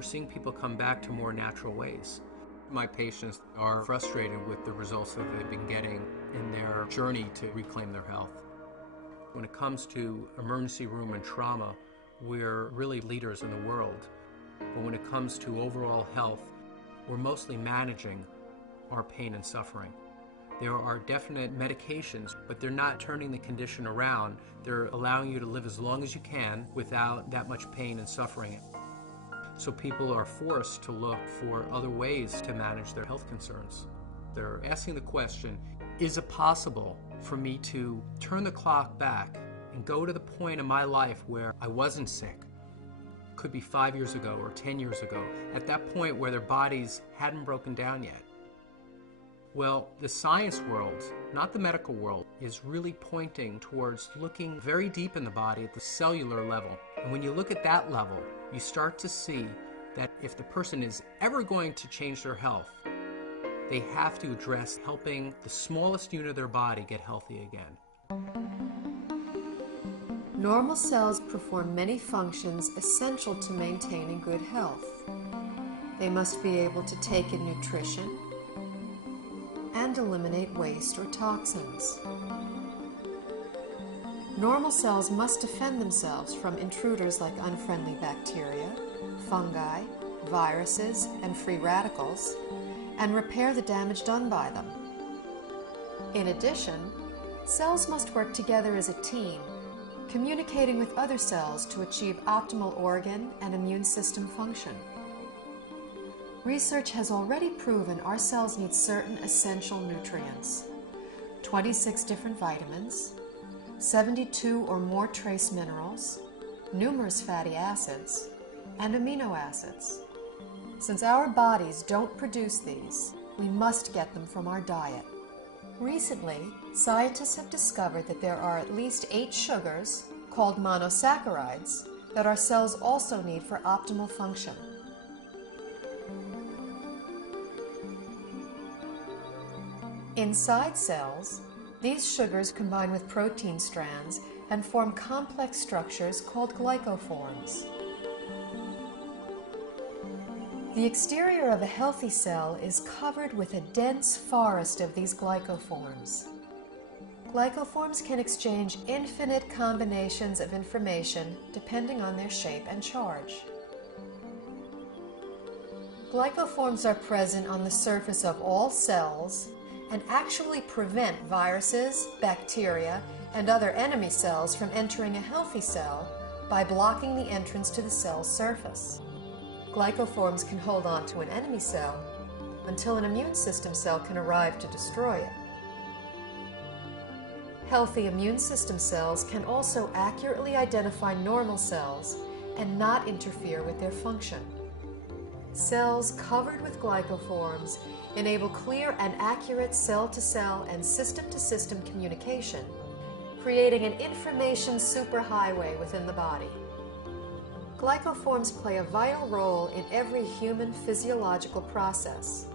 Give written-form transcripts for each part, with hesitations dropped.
we're seeing people come back to more natural ways. My patients are frustrated with the results that they've been getting in their journey to reclaim their health. When it comes to emergency room and trauma, we're really leaders in the world. But when it comes to overall health, we're mostly managing our pain and suffering. There are definite medications, but they're not turning the condition around. They're allowing you to live as long as you can without that much pain and suffering. So people are forced to look for other ways to manage their health concerns. They're asking the question, is it possible for me to turn the clock back and go to the point in my life where I wasn't sick? Could be 5 years ago or 10 years ago, at that point where their bodies hadn't broken down yet. Well, the science world, not the medical world, is really pointing towards looking very deep in the body at the cellular level. And when you look at that level, you start to see that if the person is ever going to change their health, they have to address helping the smallest unit of their body get healthy again. Normal cells perform many functions essential to maintaining good health. They must be able to take in nutrition and eliminate waste or toxins. Normal cells must defend themselves from intruders like unfriendly bacteria, fungi, viruses, and free radicals, and repair the damage done by them. In addition, cells must work together as a team, communicating with other cells to achieve optimal organ and immune system function. Research has already proven our cells need certain essential nutrients, 26 different vitamins, 72 or more trace minerals, numerous fatty acids, and amino acids. Since our bodies don't produce these, we must get them from our diet. Recently, scientists have discovered that there are at least 8 sugars, called monosaccharides, that our cells also need for optimal function. Inside cells, these sugars combine with protein strands and form complex structures called glycoforms. The exterior of a healthy cell is covered with a dense forest of these glycoforms. Glycoforms can exchange infinite combinations of information depending on their shape and charge. Glycoforms are present on the surface of all cells and actually prevent viruses, bacteria, and other enemy cells from entering a healthy cell by blocking the entrance to the cell's surface. Glycoforms can hold on to an enemy cell until an immune system cell can arrive to destroy it. Healthy immune system cells can also accurately identify normal cells and not interfere with their function. Cells covered with glycoforms enable clear and accurate cell-to-cell and system-to-system communication, creating an information superhighway within the body. Glycoforms play a vital role in every human physiological process: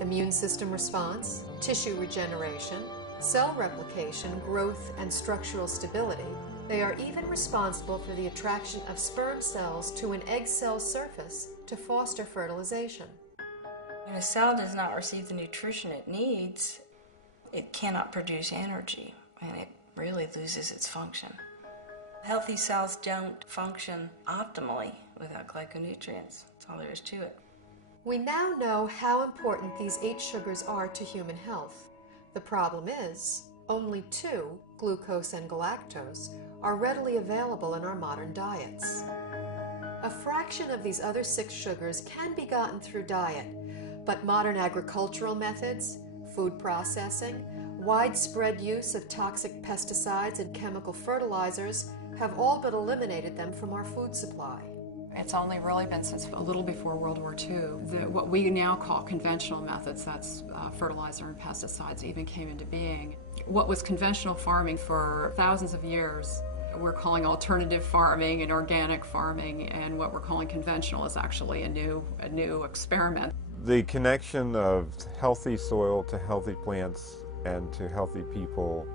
immune system response, tissue regeneration, cell replication, growth, and structural stability. They are even responsible for the attraction of sperm cells to an egg cell surface to foster fertilization. When a cell does not receive the nutrition it needs, it cannot produce energy, and it really loses its function. Healthy cells don't function optimally without glyconutrients. That's all there is to it. We now know how important these 8 sugars are to human health. The problem is, only 2, glucose and galactose, are readily available in our modern diets. A fraction of these other 6 sugars can be gotten through diet, but modern agricultural methods, food processing, widespread use of toxic pesticides and chemical fertilizers have all but eliminated them from our food supply. It's only really been since a little before World War II that what we now call conventional methods, that's fertilizer and pesticides, even came into being. What was conventional farming for thousands of years, we're calling alternative farming and organic farming, and what we're calling conventional is actually a new experiment. The connection of healthy soil to healthy plants and to healthy people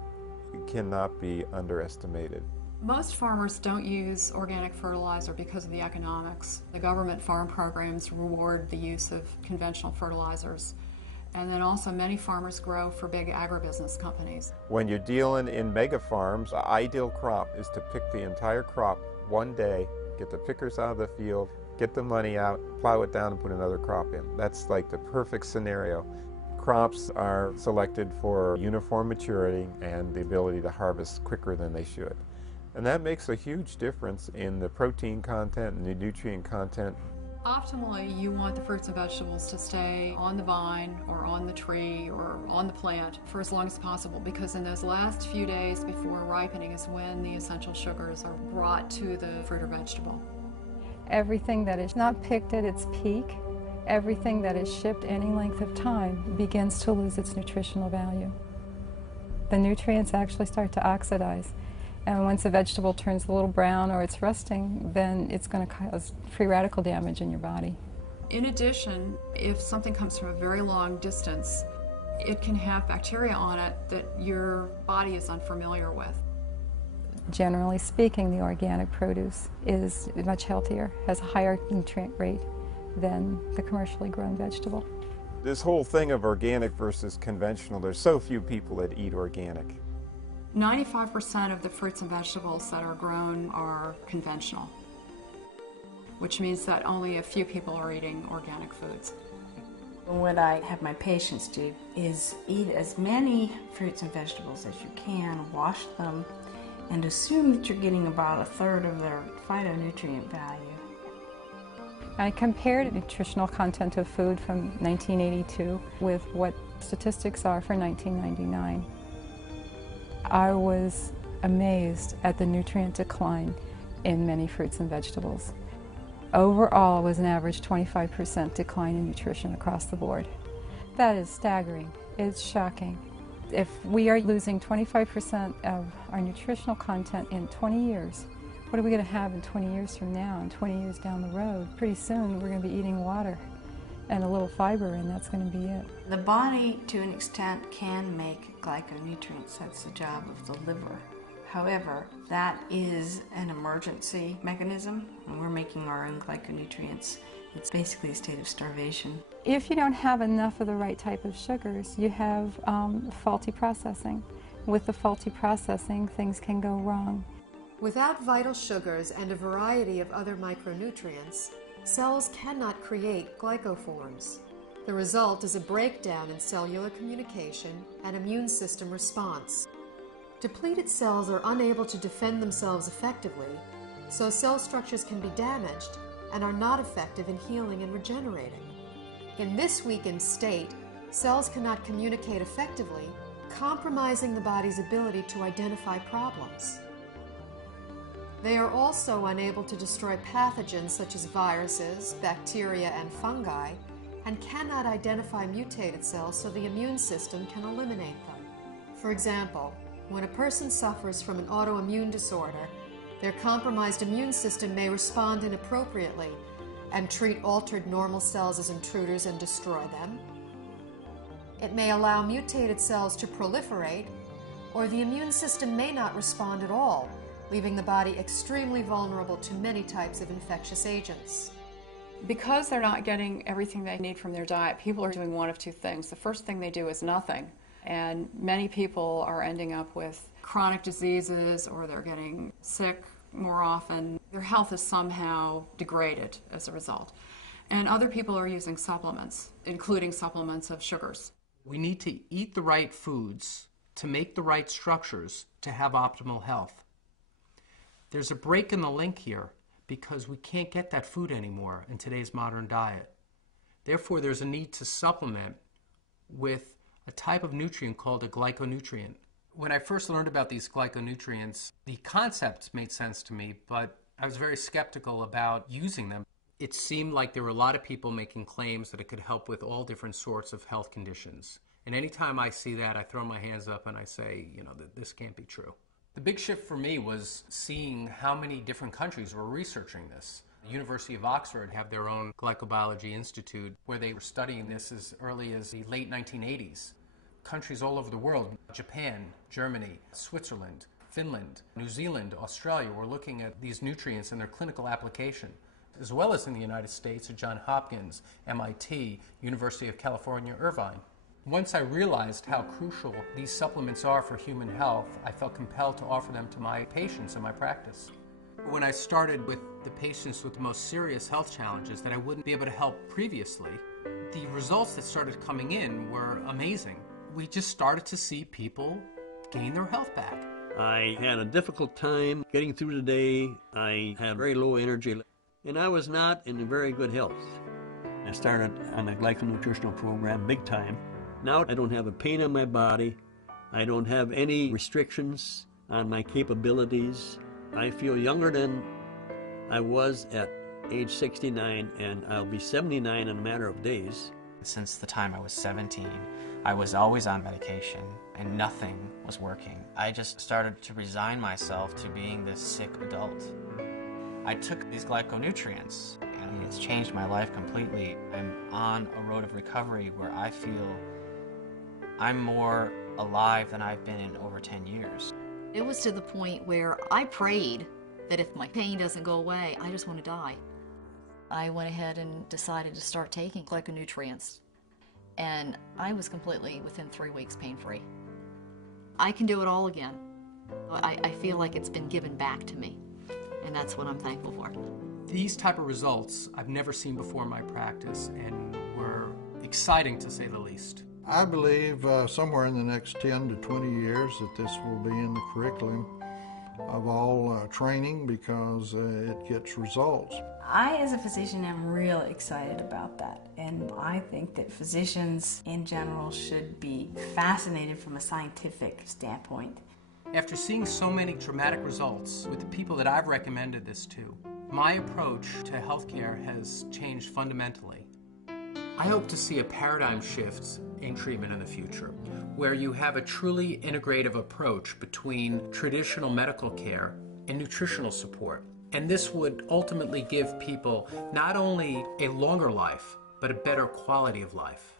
cannot be underestimated. Most farmers don't use organic fertilizer because of the economics. The government farm programs reward the use of conventional fertilizers. And then also many farmers grow for big agribusiness companies. When you're dealing in mega farms, the ideal crop is to pick the entire crop one day, get the pickers out of the field, get the money out, plow it down and put another crop in. That's like the perfect scenario. Crops are selected for uniform maturity and the ability to harvest quicker than they should. And that makes a huge difference in the protein content and the nutrient content. Optimally, you want the fruits and vegetables to stay on the vine or on the tree or on the plant for as long as possible, because in those last few days before ripening is when the essential sugars are brought to the fruit or vegetable. Everything that is not picked at its peak, everything that is shipped any length of time begins to lose its nutritional value. The nutrients actually start to oxidize. And once a vegetable turns a little brown or it's rusting, then it's going to cause free radical damage in your body. In addition, if something comes from a very long distance, it can have bacteria on it that your body is unfamiliar with. Generally speaking, the organic produce is much healthier, has a higher nutrient rate than the commercially grown vegetable. This whole thing of organic versus conventional, there's so few people that eat organic. 95% of the fruits and vegetables that are grown are conventional, which means that only a few people are eating organic foods. What I have my patients do is eat as many fruits and vegetables as you can, wash them, and assume that you're getting about a third of their phytonutrient value. I compared nutritional content of food from 1982 with what statistics are for 1999. I was amazed at the nutrient decline in many fruits and vegetables. Overall, it was an average 25% decline in nutrition across the board. That is staggering. It's shocking. If we are losing 25% of our nutritional content in 20 years, what are we going to have in 20 years from now and 20 years down the road? Pretty soon we're going to be eating water and a little fiber, and that's going to be it. The body, to an extent, can make glyconutrients. That's the job of the liver. However, that is an emergency mechanism, and we're making our own glyconutrients. It's basically a state of starvation. If you don't have enough of the right type of sugars, you have faulty processing. With the faulty processing, things can go wrong. Without vital sugars and a variety of other micronutrients, cells cannot create glycoforms. The result is a breakdown in cellular communication and immune system response. Depleted cells are unable to defend themselves effectively, so cell structures can be damaged and are not effective in healing and regenerating. In this weakened state, cells cannot communicate effectively, compromising the body's ability to identify problems. They are also unable to destroy pathogens such as viruses, bacteria, and fungi, and cannot identify mutated cells so the immune system can eliminate them. For example, when a person suffers from an autoimmune disorder, their compromised immune system may respond inappropriately and treat altered normal cells as intruders and destroy them. It may allow mutated cells to proliferate, or the immune system may not respond at all, leaving the body extremely vulnerable to many types of infectious agents. Because they're not getting everything they need from their diet, people are doing one of two things. The first thing they do is nothing, and many people are ending up with chronic diseases, or they're getting sick more often. Their health is somehow degraded as a result. And other people are using supplements, including supplements of sugars. We need to eat the right foods to make the right structures to have optimal health. There's a break in the link here because we can't get that food anymore in today's modern diet. Therefore, there's a need to supplement with a type of nutrient called a glyconutrient. When I first learned about these glyconutrients, the concepts made sense to me, but I was very skeptical about using them. It seemed like there were a lot of people making claims that it could help with all different sorts of health conditions. And anytime I see that, I throw my hands up and I say, this can't be true. The big shift for me was seeing how many different countries were researching this. The University of Oxford have their own Glycobiology Institute where they were studying this as early as the late 1980s. Countries all over the world, Japan, Germany, Switzerland, Finland, New Zealand, Australia were looking at these nutrients and their clinical application, as well as in the United States at Johns Hopkins, MIT, University of California, Irvine. Once I realized how crucial these supplements are for human health, I felt compelled to offer them to my patients in my practice. When I started with the patients with the most serious health challenges that I wouldn't be able to help previously, the results that started coming in were amazing. We just started to see people gain their health back. I had a difficult time getting through the day. I had very low energy, and I was not in very good health. I started on the Glyconutritional program big time. Now I don't have a pain in my body. I don't have any restrictions on my capabilities. I feel younger than I was at age 69, and I'll be 79 in a matter of days. Since the time I was 17, I was always on medication and nothing was working. I just started to resign myself to being this sick adult. I took these glyconutrients and it's changed my life completely. I'm on a road of recovery where I feel I'm more alive than I've been in over 10 years. It was to the point where I prayed that if my pain doesn't go away, I just want to die. I went ahead and decided to start taking glyconutrients, and I was completely, within 3 weeks, pain-free. I can do it all again. I feel like it's been given back to me, and that's what I'm thankful for. These type of results I've never seen before in my practice and were exciting to say the least. I believe somewhere in the next 10 to 20 years that this will be in the curriculum of all training because it gets results. I, as a physician, am really excited about that. And I think that physicians in general should be fascinated from a scientific standpoint. After seeing so many dramatic results with the people that I've recommended this to, my approach to healthcare has changed fundamentally. I hope to see a paradigm shift in treatment in the future, where you have a truly integrative approach between traditional medical care and nutritional support. And this would ultimately give people not only a longer life, but a better quality of life.